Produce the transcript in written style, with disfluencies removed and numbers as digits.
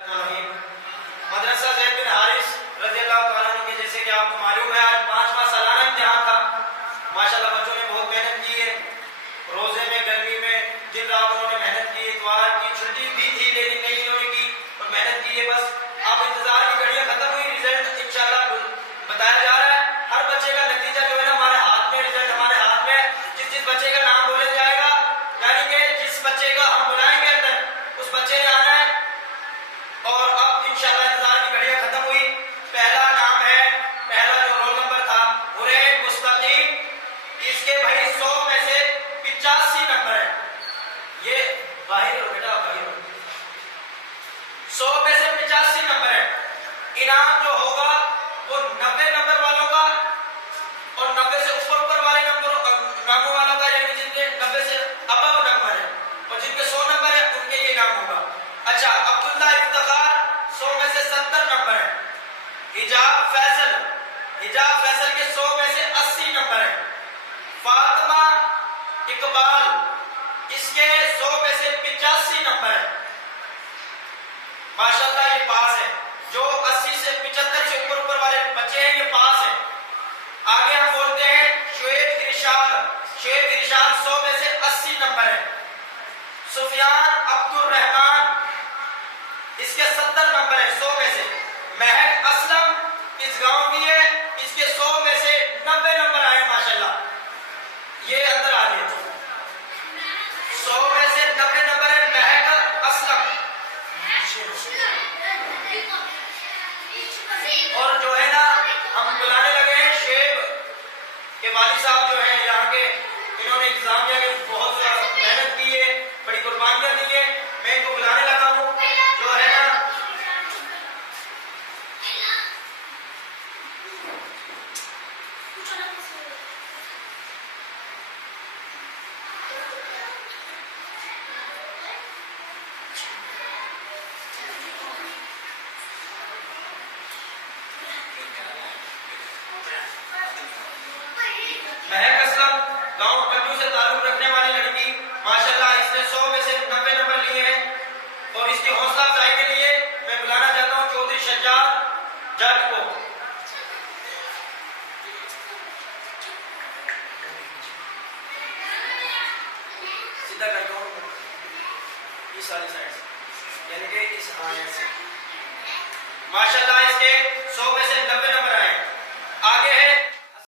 मदरसा ज़ैद बिन हारिस रज़ियल्लाहु तआला अन्हु के, जैसे कि आपको मालूम है, आज 5वां सालाना इम्तिहान था। माशाल्लाह बच्चों ने बहुत मेहनत की है। रोजे में, गर्मी में दिन रात उन्होंने मेहनत की। इतवार की छुट्टी भी थी लेकिन नहीं इन्होंने की और मेहनत की है। बस अब इंतजार की घड़ियां खत्म हुई, रिजल्ट इंशाल्लाह बताया जा रहा है। हर बच्चे का नतीजा जो है ना हमारे हाथ में, रिजल्ट हमारे हाथ में। जिस जिस बच्चे का नाम बोला जाएगा, यानी कि जिस बच्चे का हम बुलाएंगे अंदर, उस बच्चे ने आना है। और अब इंशाल्लाह इंतजार की घड़ियां खत्म हुई। पहला नाम है, पहला जो रोल नंबर था हुरैन मुस्तकीम, इसके भाई 100 में से 85 नंबर है। ये बाहर हो बेटा, बाहर हो। 100 में से 85 नंबर है। इनाम जो होगा वो 90 नंबर वालों का और 90 से ऊपर वाले नामों वालों का, यानी जिनके 90 से अबव नंबर है और जिनके 100 नंबर है उनके लिए इनाम होगा। अच्छा, अब्दुल्ला इफ्तिखार 100 में से 70 नंबर है। हिजाब फैसल के 100 में से 80 नंबर है। फातिमा इकबाल, इसके 100 में से 85 नंबर है। माशाल्लाह ये पास है। जो 80 से 75 से ऊपर वाले बच्चे हैं ये पास है। आगे हम बोलते हैं शुएब इरशाद 100 में से 80 नंबर है। सुफियान अब्दुल रहमान, इसके 70 नंबर है 100 में से। महक असलम इस गांव की है, इसके 100 में से 90 नंबर आए माशाल्लाह। ये अंदर आ गए। 100 में से 90 नंबर है महक असलम। और जो है ना हम बुलाने लगे हैं शेब के वालिद साहब जो है यहाँ के, इन्होंने एग्जाम दिया के बहुत मेहनत की है, बड़ी कुर्बानियां दी है। मैं इनको बुलाने लगा हूँ। जो है ना महक असलम गांव कल्लू से ताल्लुक रखने वाली लड़की, माशाल्लाह इसने 100 में से 90 नंबर लिए हैं। और इसकी हौसला अफजाई के लिए मैं बुलाना चाहता हूँ चौधरी सज्जाद जज को। सीधा करता हूँ इस वाली साइड से, यानी कि इस आयत से। माशाल्लाह इसके 100 में से 90